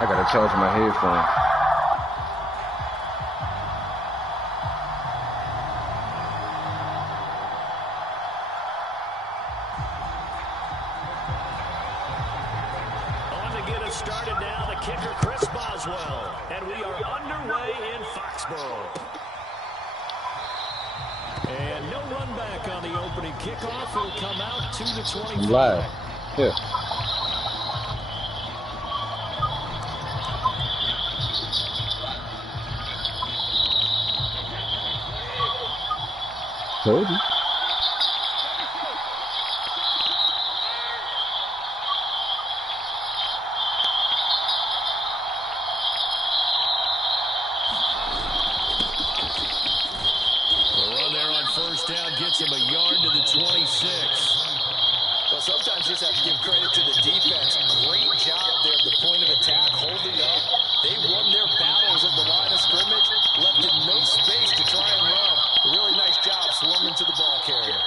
I gotta charge my headphones. On to get us started now, the kicker, Chris Boswell. And we are underway in Foxborough. And no run back on the opening kickoff. Will come out to the 25. Live. Yeah. Told you. Gets him a yard to the 26. Well, sometimes you just have to give credit to the defense. Great job there at the point of attack, holding up. They won their battles at the line of scrimmage, left in no space to try and run. A really nice job swarming to the ball carrier.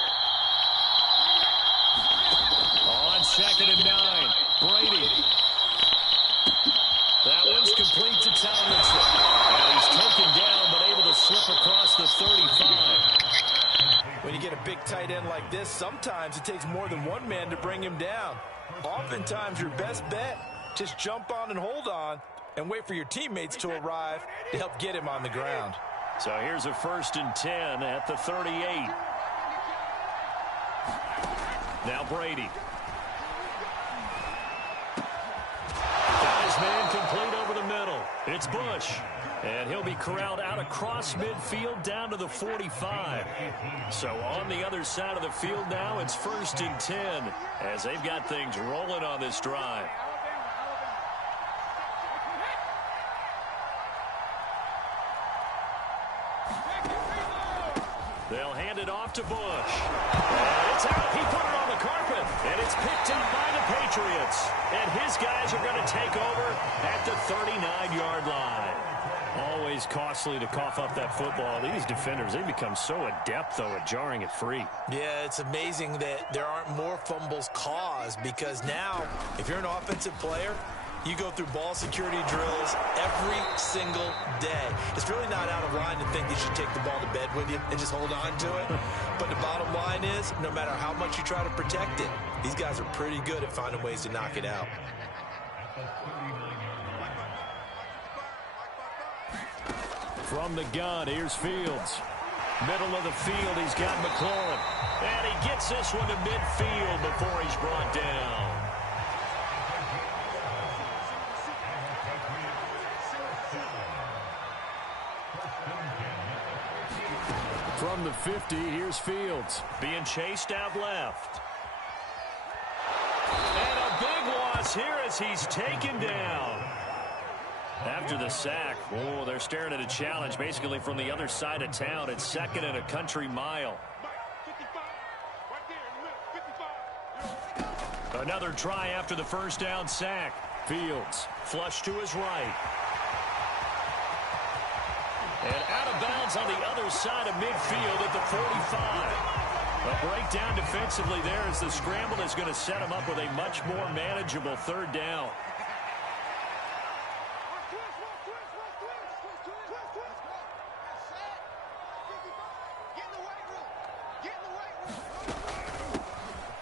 On 2nd and 9, Brady. That one's complete to Tomlinson. And he's taken down, but able to slip across the 35. When you get a big tight end like this, sometimes it takes more than one man to bring him down. Oftentimes, your best bet, just jump on and hold on and wait for your teammates to arrive to help get him on the ground. So here's a 1st and 10 at the 38. Now Brady. Got his man complete over the middle. It's Bush. And he'll be corralled out across midfield down to the 45. So on the other side of the field now, it's 1st and 10 as they've got things rolling on this drive. They'll hand it off to Bush. And it's out. He put it on the carpet. And it's picked up by the Patriots. And his guys are going to take over at the 39-yard line. Always costly to cough up that football. These defenders, they become so adept, though, at jarring it free. Yeah, it's amazing that there aren't more fumbles caused because now, if you're an offensive player, you go through ball security drills every single day. It's really not out of line to think you should take the ball to bed with you and just hold on to it. But the bottom line is, no matter how much you try to protect it, these guys are pretty good at finding ways to knock it out. From the gun, here's Fields. Middle of the field, he's got McLaurin. And he gets this one to midfield before he's brought down. From the 50, here's Fields. Being chased out left. And a big loss here as he's taken down. After the sack, oh, they're staring at a challenge basically from the other side of town. It's 2nd and a country mile. Another try after the 1st down sack. Fields, flush to his right. And out of bounds on the other side of midfield at the 45. A breakdown defensively there as the scramble is going to set him up with a much more manageable 3rd down.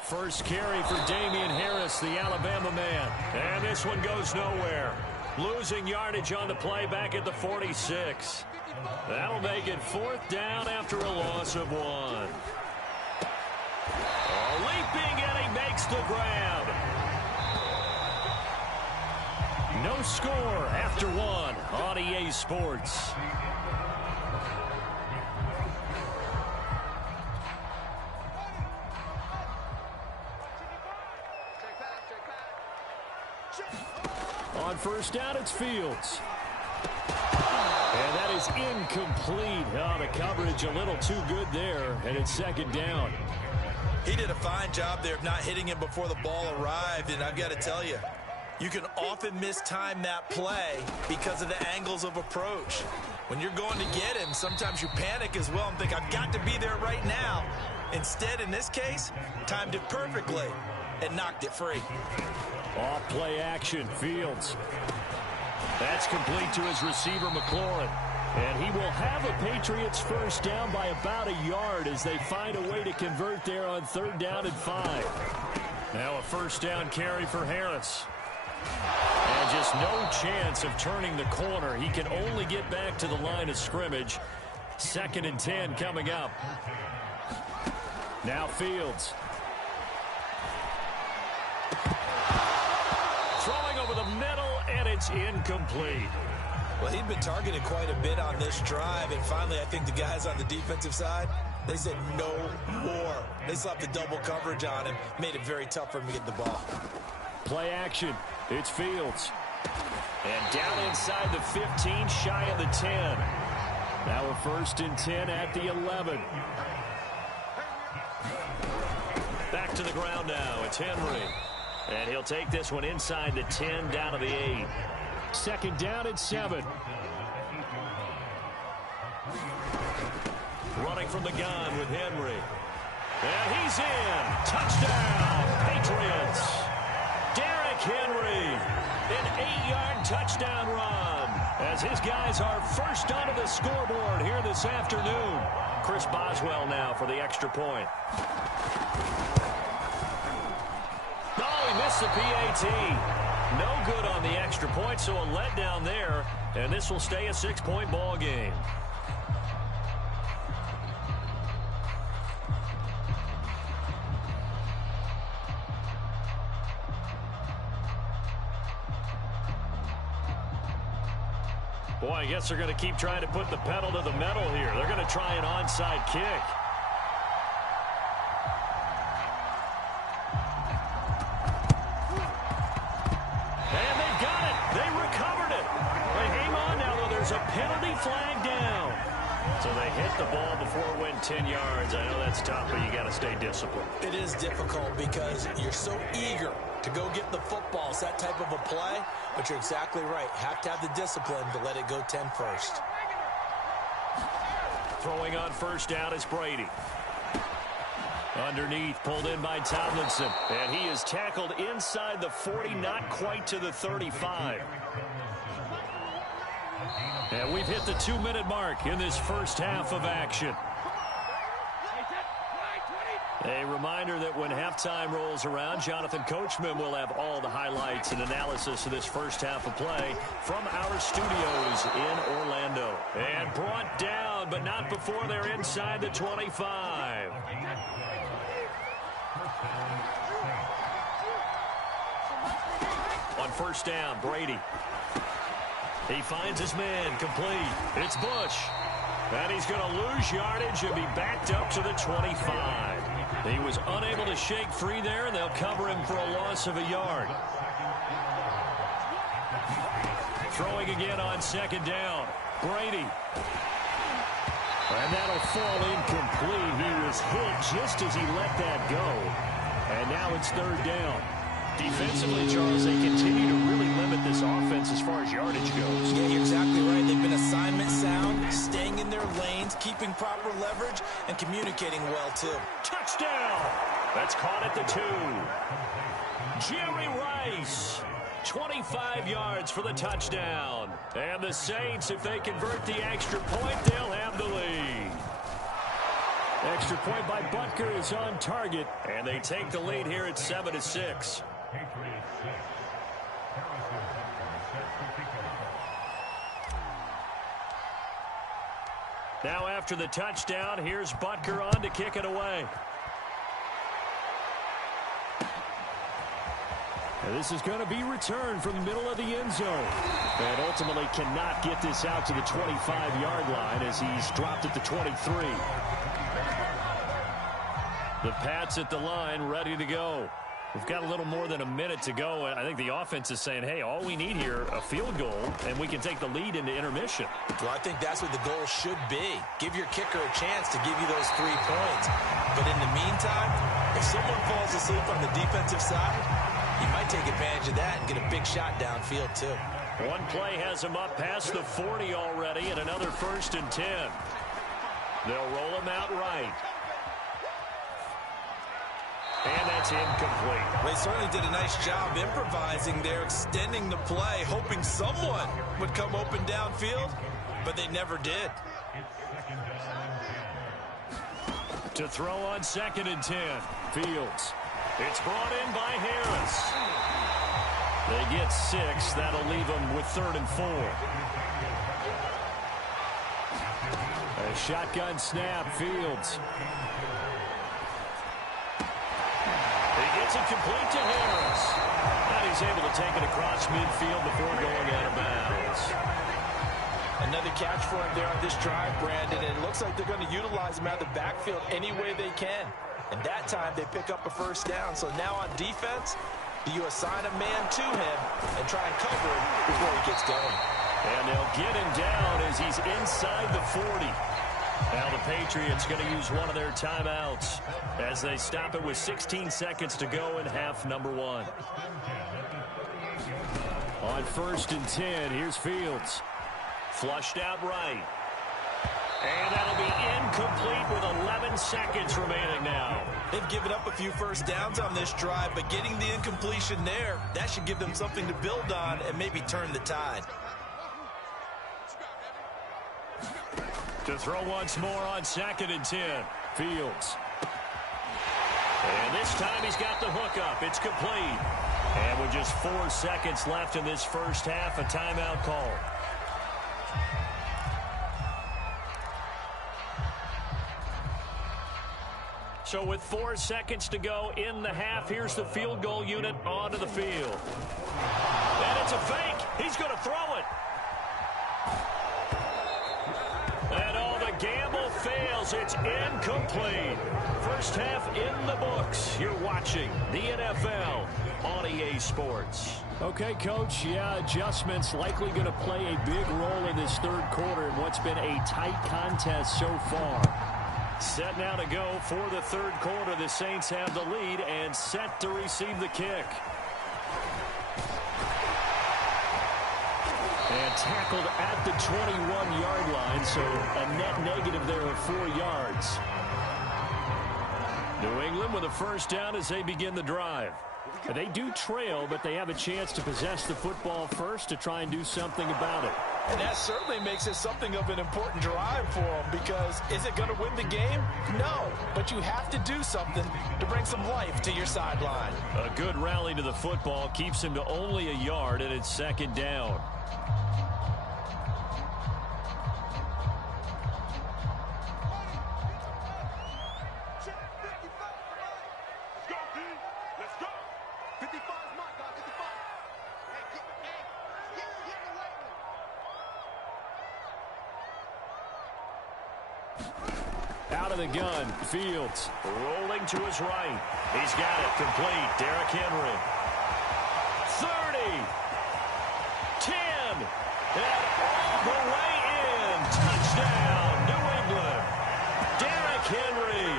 First carry for Damian Harris, the Alabama man. And this one goes nowhere. Losing yardage on the play back at the 46. That'll make it 4th down after a loss of 1. Leaping, and he makes the grab. No score after 1 on EA Sports. On 1st down, it's Fields. And that is incomplete. Oh, the coverage a little too good there, and it's 2nd down. He did a fine job there of not hitting him before the ball arrived, and I've got to tell you, you can often mistime that play because of the angles of approach. When you're going to get him, sometimes you panic as well and think, I've got to be there right now. Instead, in this case, timed it perfectly and knocked it free. Off play action, Fields. That's complete to his receiver, McLaurin. And he will have a Patriots first down by about a yard as they find a way to convert there on 3rd down and 5. Now a first down carry for Harris. And just no chance of turning the corner. He can only get back to the line of scrimmage. 2nd and 10 coming up. Now Fields. Throwing over the middle, and it's incomplete. Well, he'd been targeted quite a bit on this drive, and finally I think the guys on the defensive side, they said no more. They slapped the double coverage on him, made it very tough for him to get the ball. Play action. It's Fields. And down inside the 15, shy of the 10. Now a 1st and 10 at the 11. Back to the ground now. It's Henry. And he'll take this one inside the 10, down to the 8. 2nd down at 7. Running from the gun with Henry. And he's in. Touchdown, Patriots. Derrick Henry, an 8-yard touchdown run as his guys are first onto the scoreboard here this afternoon. Chris Boswell now for the extra point. Oh, he missed the PAT. No good on the extra point, so a letdown there, and this will stay a 6-point ball game. Boy, I guess they're going to keep trying to put the pedal to the metal here. They're going to try an onside kick. And they've got it. They recovered it. But hang on now, though. There's a penalty flag down. So they hit the ball before it went 10 yards. I know that's tough, but you got to stay disciplined. It is difficult because you're so eager to go get the football. It's that type of a play, but you're exactly right. Have to have the discipline to let it go 10 first. Throwing on first down is Brady. Underneath, pulled in by Tomlinson. And he is tackled inside the 40, not quite to the 35. And we've hit the 2-minute mark in this first half of action. A reminder that when halftime rolls around, Jonathan Coachman will have all the highlights and analysis of this first half of play from our studios in Orlando. And brought down, but not before they're inside the 25. On first down, Brady. He finds his man, complete. It's Bush. And he's going to lose yardage and be backed up to the 25. He was unable to shake free there, and they'll cover him for a loss of a yard. Throwing again on second down. Brady. And that'll fall incomplete. He was hit just as he let that go. And now it's third down. Defensively, Charles, they continue to really limit this offense as far as yardage goes. Yeah, you're exactly right. They've been assignment sound, staying in their lanes, keeping proper leverage, and communicating well, too. Touchdown! That's caught at the 2. Jerry Rice, 25 yards for the touchdown. And the Saints, if they convert the extra point, they'll have the lead. Extra point by Butker is on target, and they take the lead here at 7-6. Now after the touchdown, here's Butker on to kick it away. And this is going to be returned from the middle of the end zone. And ultimately cannot get this out to the 25-yard line as he's dropped at the 23. The Pats at the line, ready to go. We've got a little more than a minute to go. I think the offense is saying, hey, all we need here, a field goal, and we can take the lead into intermission. Well, I think that's what the goal should be. Give your kicker a chance to give you those 3 points. But in the meantime, if someone falls asleep on the defensive side, he might take advantage of that and get a big shot downfield, too. One play has him up past the 40 already, and another 1st and 10. They'll roll him out right. And that's incomplete. They certainly did a nice job improvising there, extending the play, hoping someone would come open downfield, but they never did. To throw on 2nd and 10. Fields. It's brought in by Harris. They get 6. That'll leave them with 3rd and 4. A shotgun snap. Fields. He gets it complete to Harris. And he's able to take it across midfield before going out of bounds. Another catch for him there on this drive, Brandon, and it looks like they're going to utilize him out of the backfield any way they can. And that time, they pick up a 1st down. So now on defense, do you assign a man to him and try and cover him before he gets going? And they'll get him down as he's inside the 40. Now the Patriots going to use one of their timeouts as they stop it with 16 seconds to go in half number 1. On 1st and 10, here's Fields. Flushed out right. And that'll be incomplete with 11 seconds remaining now. They've given up a few 1st downs on this drive, but getting the incompletion there, that should give them something to build on and maybe turn the tide. To throw once more on 2nd and 10. Fields. And this time he's got the hookup. It's complete. And with just 4 seconds left in this first half, a timeout call. So with 4 seconds to go in the half, here's the field goal unit onto the field. And it's a fake. He's going to throw it. And all the gamble fails. It's incomplete. First half in the books. You're watching the NFL on EA Sports. Okay, Coach, yeah, adjustments likely going to play a big role in this 3rd quarter in what's been a tight contest so far. Set now to go for the 3rd quarter. The Saints have the lead and set to receive the kick. And tackled at the 21-yard line, so a net negative there of 4 yards. New England with a 1st down as they begin the drive. They do trail, but they have a chance to possess the football first to try and do something about it. And that certainly makes it something of an important drive for them, because is it going to win the game? No, but you have to do something to bring some life to your sideline. A good rally to the football keeps him to only a yard, and it's 2nd down. Out of the gun, Fields rolling to his right. He's got it complete. Derrick Henry. 30. 10. And all the way in. Touchdown, New England. Derrick Henry.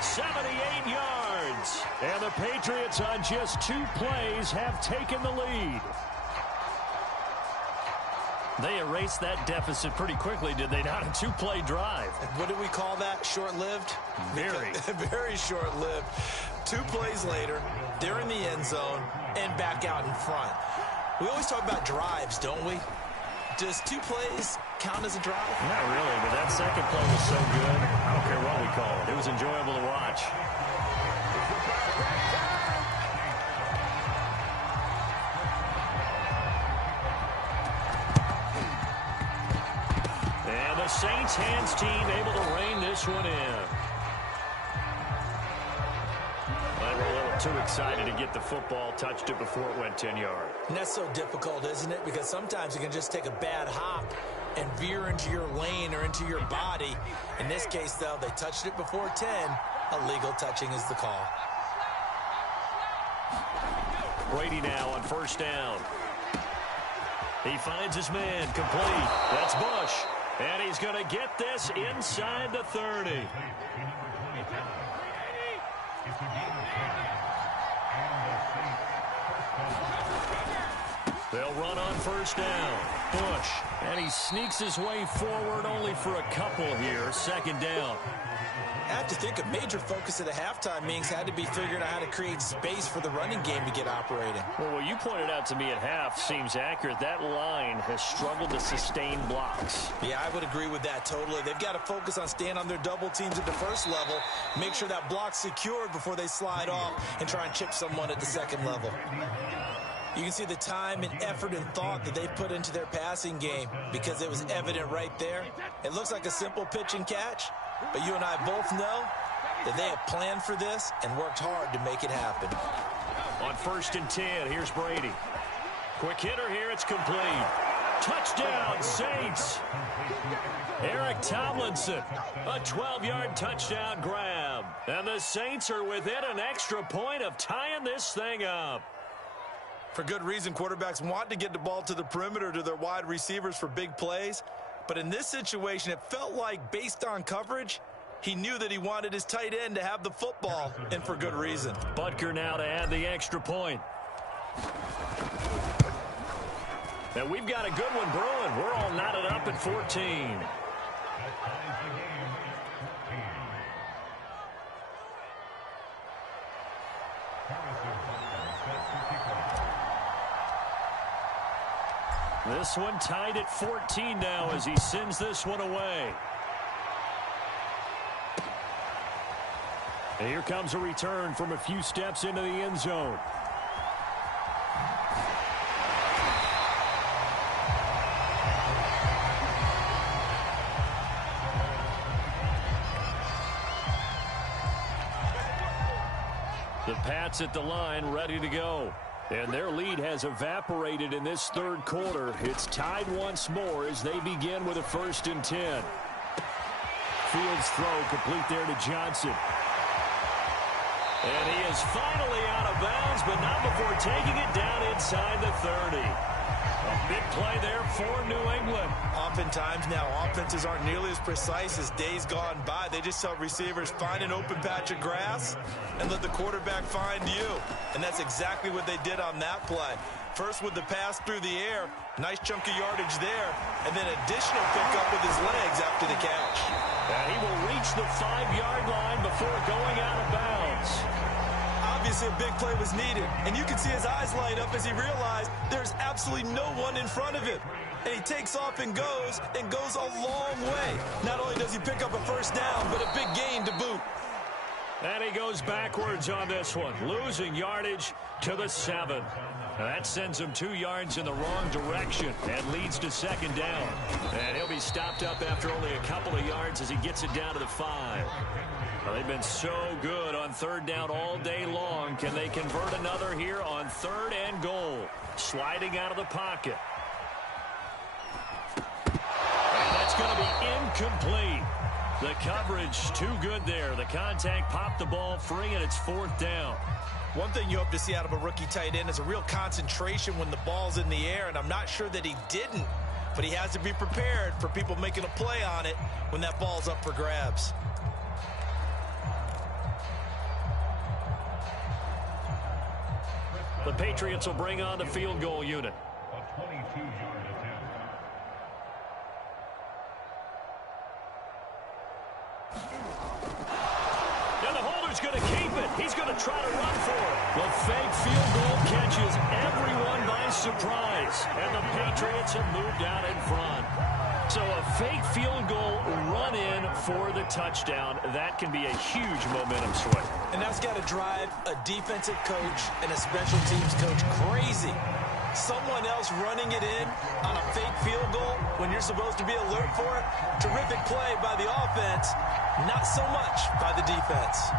78 yards. And the Patriots on just 2 plays have taken the lead. They erased that deficit pretty quickly, did they not? A 2-play drive. What do we call that? Short-lived? Very. Very short-lived. 2 plays later, they're in the end zone and back out in front. We always talk about drives, don't we? Does 2 plays count as a drive? Not really, but that 2nd play was so good. I don't care what we call it. It was enjoyable to watch. Saints hands team able to rein this one in. They were a little too excited to get the football, touched it before it went 10 yards. And that's so difficult, isn't it? Because sometimes you can just take a bad hop and veer into your lane or into your body. In this case, though, they touched it before 10. Illegal touching is the call. Brady now on 1st down. He finds his man complete. That's Bush. And he's going to get this inside the 30. They'll run on 1st down. Bush. And he sneaks his way forward only for a couple here. 2nd down. I have to think a major focus at the halftime meetings had to be figuring out how to create space for the running game to get operating. Well, what you pointed out to me at half seems accurate. That line has struggled to sustain blocks. Yeah, I would agree with that totally. They've got to focus on staying on their double teams at the first level, make sure that block's secured before they slide off and try and chip someone at the second level. You can see the time and effort and thought that they put into their passing game because it was evident right there. It looks like a simple pitch and catch, but you and I both know that they have planned for this and worked hard to make it happen. On 1st and 10, here's Brady. Quick hitter here, it's complete. Touchdown, Saints. Eric Tomlinson, a 12-yard touchdown grab. And the Saints are within an extra point of tying this thing up. For good reason, quarterbacks want to get the ball to the perimeter to their wide receivers for big plays. But in this situation, it felt like, based on coverage, he knew that he wanted his tight end to have the football, and for good reason. Butker now to add the extra point. And we've got a good one brewing. We're all knotted up at 14. This one tied at 14 now as he sends this one away. And here comes a return from a few steps into the end zone. The Pats at the line, ready to go. And their lead has evaporated in this third quarter. It's tied once more as they begin with a 1st and 10. Fields throw complete there to Johnson. And he is finally out of bounds, but not before taking it down inside the 30. A big play there for New England. Oftentimes now, offenses aren't nearly as precise as days gone by. They just tell receivers, find an open patch of grass and let the quarterback find you. And that's exactly what they did on that play. First with the pass through the air, nice chunk of yardage there, and then additional pickup with his legs after the catch. And he will reach the 5-yard line before going out of bounds. Obviously a big play was needed, and you can see his eyes light up as he realized there's absolutely no one in front of him. And he takes off and goes a long way. Not only does he pick up a 1st down, but a big gain to boot. And he goes backwards on this one, losing yardage to the 7. Now that sends him 2 yards in the wrong direction and leads to 2nd down. And he'll be stopped up after only a couple of yards as he gets it down to the 5. Well, they've been so good on 3rd down all day long. Can they convert another here on 3rd and goal? Sliding out of the pocket. And that's going to be incomplete. The coverage too good there. The contact popped the ball free, and it's 4th down. One thing you hope to see out of a rookie tight end is a real concentration when the ball's in the air, and I'm not sure that he didn't, but he has to be prepared for people making a play on it when that ball's up for grabs. The Patriots will bring on the field goal unit. A 22-yard attempt. And the holder's going to keep it. He's going to try to run for it. The fake field goal catches everyone by surprise. And the Patriots have moved out in front. So a fake field goal run in for the touchdown. That can be a huge momentum swing. And that's got to drive a defensive coach and a special teams coach crazy. Someone else running it in on a fake field goal when you're supposed to be alert for it. Terrific play by the offense, not so much by the defense.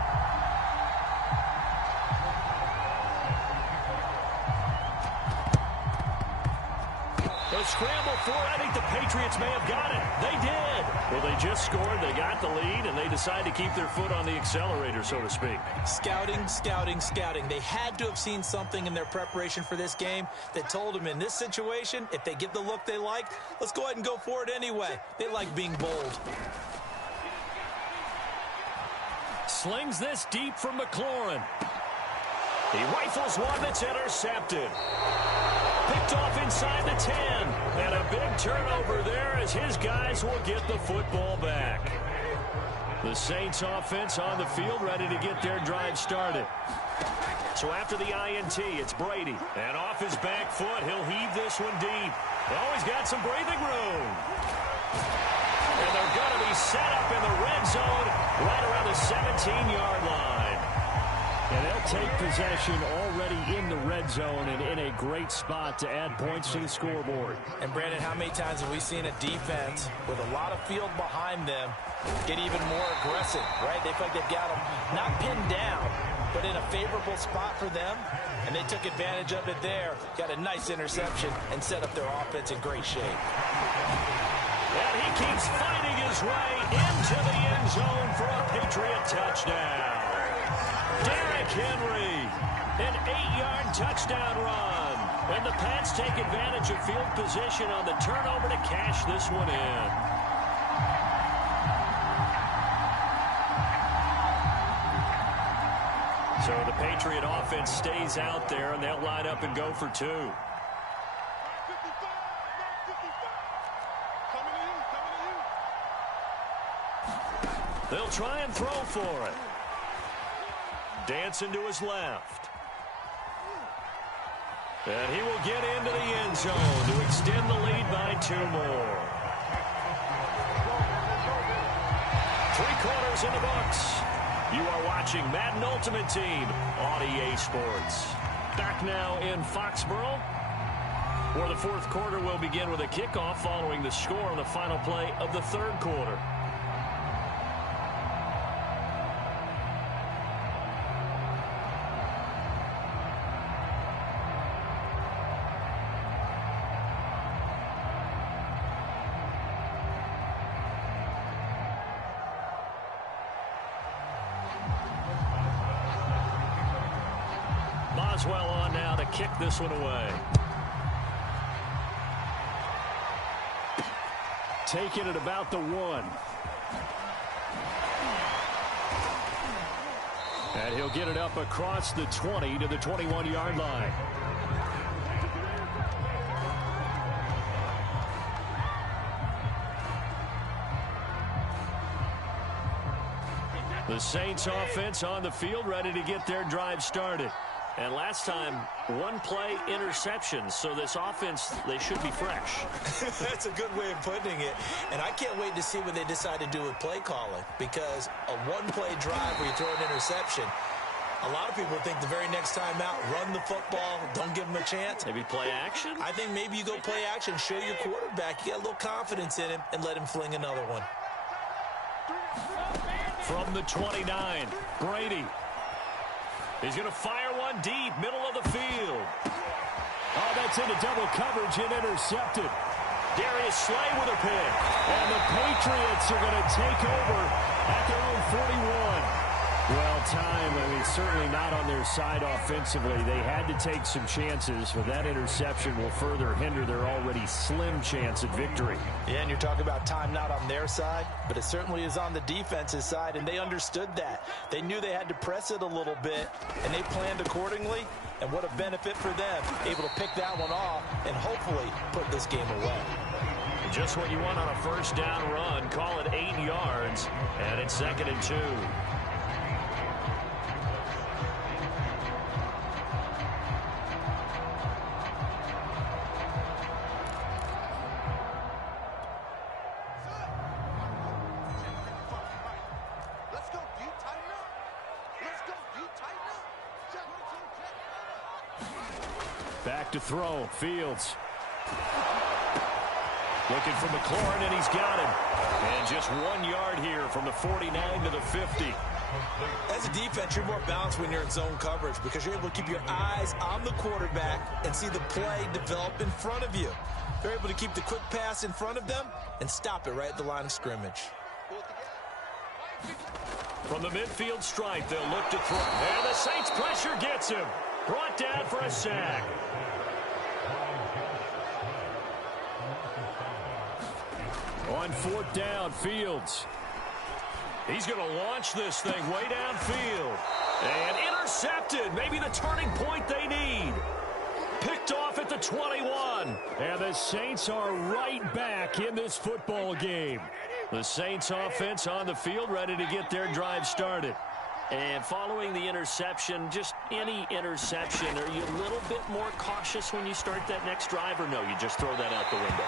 The scramble for it. I think the Patriots may have got it. They did. Well, they just scored. They got the lead, and they decide to keep their foot on the accelerator, so to speak. Scouting, scouting, scouting. They had to have seen something in their preparation for this game that told them in this situation, if they get the look they like, let's go ahead and go for it anyway. They like being bold. Slings this deep from McLaurin. He rifles one that's intercepted. Picked off inside the 10. And a big turnover there as his guys will get the football back. The Saints offense on the field, ready to get their drive started. So after the INT, it's Brady. And off his back foot, he'll heave this one deep. Oh, he's got some breathing room. And they're going to be set up in the red zone right around the 17-yard line. And they'll take possession already in the red zone and in a great spot to add points to the scoreboard. And, Brandon, how many times have we seen a defense with a lot of field behind them get even more aggressive, right? They feel like they've got them not pinned down, but in a favorable spot for them, and they took advantage of it there, got a nice interception, and set up their offense in great shape. And he keeps fighting his way into the end zone for a Patriot touchdown. Derrick Henry, an 8-yard touchdown run. And the Pats take advantage of field position on the turnover to cash this one in. So the Patriot offense stays out there, and they'll line up and go for two. They'll try and throw for it. Dancing to his left. And he will get into the end zone to extend the lead by 2 more. 3 quarters in the books. You are watching Madden Ultimate Team on EA Sports. Back now in Foxborough, where the 4th quarter will begin with a kickoff following the score on the final play of the 3rd quarter. Boswell on now to kick this one away. Taking it about the 1. And he'll get it up across the 20 to the 21-yard line. The Saints offense on the field, ready to get their drive started. And last time, 1 play interception. So this offense, they should be fresh. That's a good way of putting it. And I can't wait to see what they decide to do with play calling. Because a 1-play drive where you throw an interception, a lot of people think the very next time out, run the football, don't give them a chance. Maybe play action? I think maybe you go play action, show your quarterback you got a little confidence in him, and let him fling another one. From the 29, Brady. He's going to fire one deep, middle of the field. Oh, that's into double coverage and intercepted. Darius Slay with a pick. And the Patriots are going to take over at their own 41. Well, time, I mean, certainly not on their side offensively. They had to take some chances, but that interception will further hinder their already slim chance at victory. Yeah, and you're talking about time not on their side, but it certainly is on the defense's side, and they understood that. They knew they had to press it a little bit, and they planned accordingly, and what a benefit for them, able to pick that one off and hopefully put this game away. Just what you want on a first down run. Call it 8 yards, and it's 2nd and 2. Back to throw. Fields. Looking for McLaurin, and he's got him. And just 1 yard here from the 49 to the 50. As a defense, you're more balanced when you're in zone coverage because you're able to keep your eyes on the quarterback and see the play develop in front of you. They're able to keep the quick pass in front of them and stop it right at the line of scrimmage. From the midfield stripe, they'll look to throw. And the Saints pressure gets him. Brought down for a sack. On 4th down, Fields. He's going to launch this thing way downfield. And intercepted. Maybe the turning point they need. Picked off at the 21. And the Saints are right back in this football game. The Saints offense on the field, ready to get their drive started. And following the interception, just any interception, are you a little bit more cautious when you start that next drive, or no, you just throw that out the window?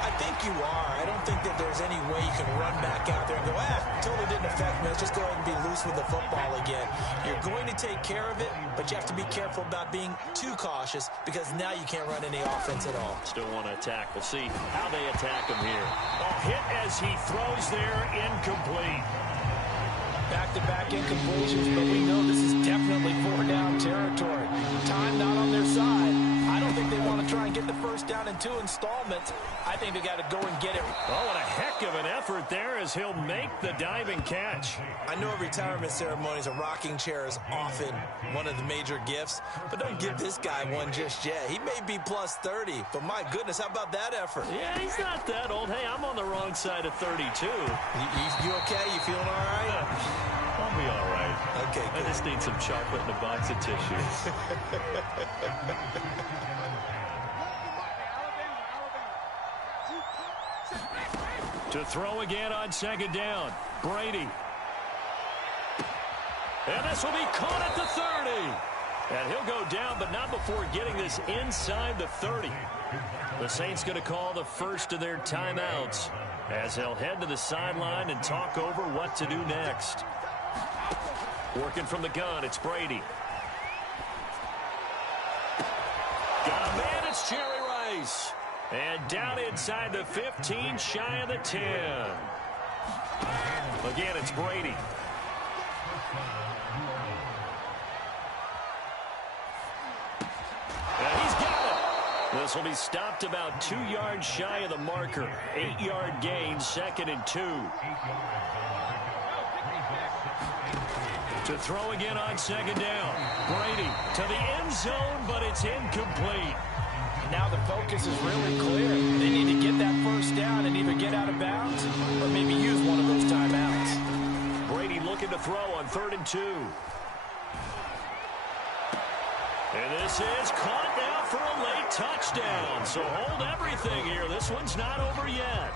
I think you are. I don't think that there's any way you can run back out there and go, totally didn't affect me. Let's just go ahead and be loose with the football again. You're going to take care of it, but you have to be careful about being too cautious because now you can't run any offense at all. Still want to attack. We'll see how they attack him here. Oh, hit as he throws there, incomplete. Back-to-back incompletions, but we know this is definitely four-down territory. Time not on their side. I don't think they want to try and get the first down in 2 installments. I think they got to go and get it. Oh, what a heck of an effort there as he'll make the diving catch. I know at retirement ceremonies, a rocking chair is often one of the major gifts, but don't give this guy one just yet. He may be plus 30, but my goodness, how about that effort? Yeah, he's not that old. Hey, I'm on the wrong side of 32. You okay? You feeling all right? I'll be all right. Okay, good. I just need some chocolate and a box of tissues. To throw again on second down. Brady. And this will be caught at the 30. And he'll go down, but not before getting this inside the 30. The Saints going to call the first of their timeouts as they'll head to the sideline and talk over what to do next. Working from the gun, it's Brady. Got a man, it's Jerry Rice. And down inside the 15, shy of the 10. Again, it's Brady. And he's got it. This will be stopped about 2 yards shy of the marker. 8-yard gain, 2nd and 2. To throw again on second down. Brady to the end zone, but it's incomplete. Now the focus is really clear. They need to get that first down and either get out of bounds or maybe use one of those timeouts. Brady looking to throw on 3rd and 2. And this is caught now for a late touchdown. So hold everything here. This one's not over yet.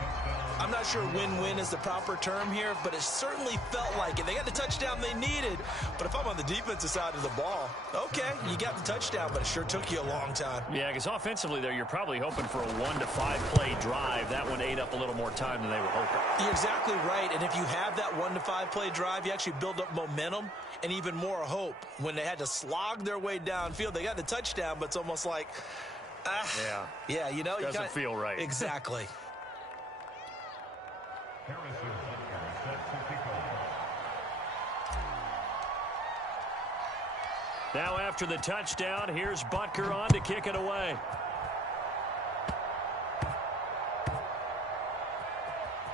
I'm not sure win-win is the proper term here, but it certainly felt like it. They got the touchdown they needed, but if I'm on the defensive side of the ball, okay, you got the touchdown, but it sure took you a long time. Yeah, because offensively there, you're probably hoping for a 1 to 5 play drive. That one ate up a little more time than they were hoping. You're exactly right, and if you have that 1 to 5 play drive, you actually build up momentum and even more hope. When they had to slog their way downfield, they got the touchdown, but it's almost like, yeah, you know, doesn't feel right. Exactly. Now after the touchdown, here's Butker on to kick it away.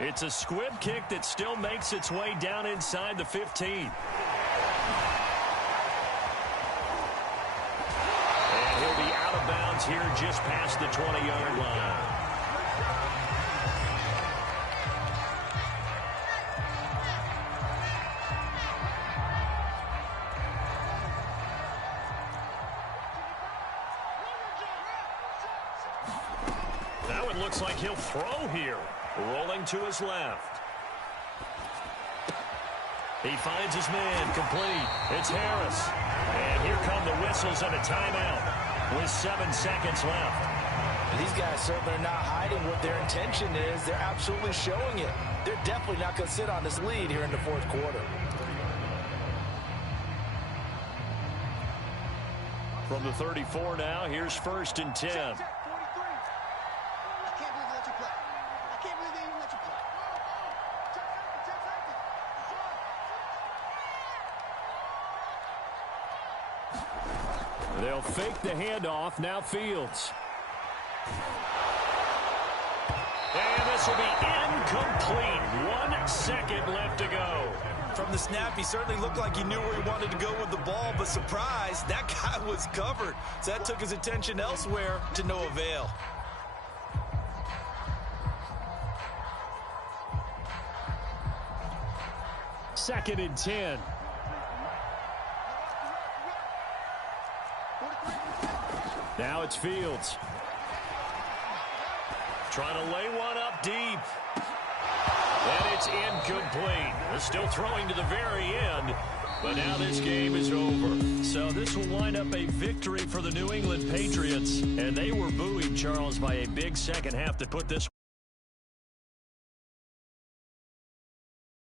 It's a squib kick that still makes its way down inside the 15. And he'll be out of bounds here just past the 20-yard line. Looks like he'll throw here. Rolling to his left. He finds his man, complete. It's Harris. And here come the whistles and a timeout with 7 seconds left. These guys certainly are not hiding what their intention is. They're absolutely showing it. They're definitely not going to sit on this lead here in the 4th quarter. From the 34 now, here's 1st and 10. They'll fake the handoff. Now Fields. And this will be incomplete. 1 second left to go. From the snap, he certainly looked like he knew where he wanted to go with the ball, but surprise, that guy was covered. So that took his attention elsewhere to no avail. Second and 10. Now it's Fields. Trying to lay one up deep. And it's incomplete. They're still throwing to the very end. But now this game is over. So this will wind up a victory for the New England Patriots. And they were buoyed, Charles, by a big second half to put this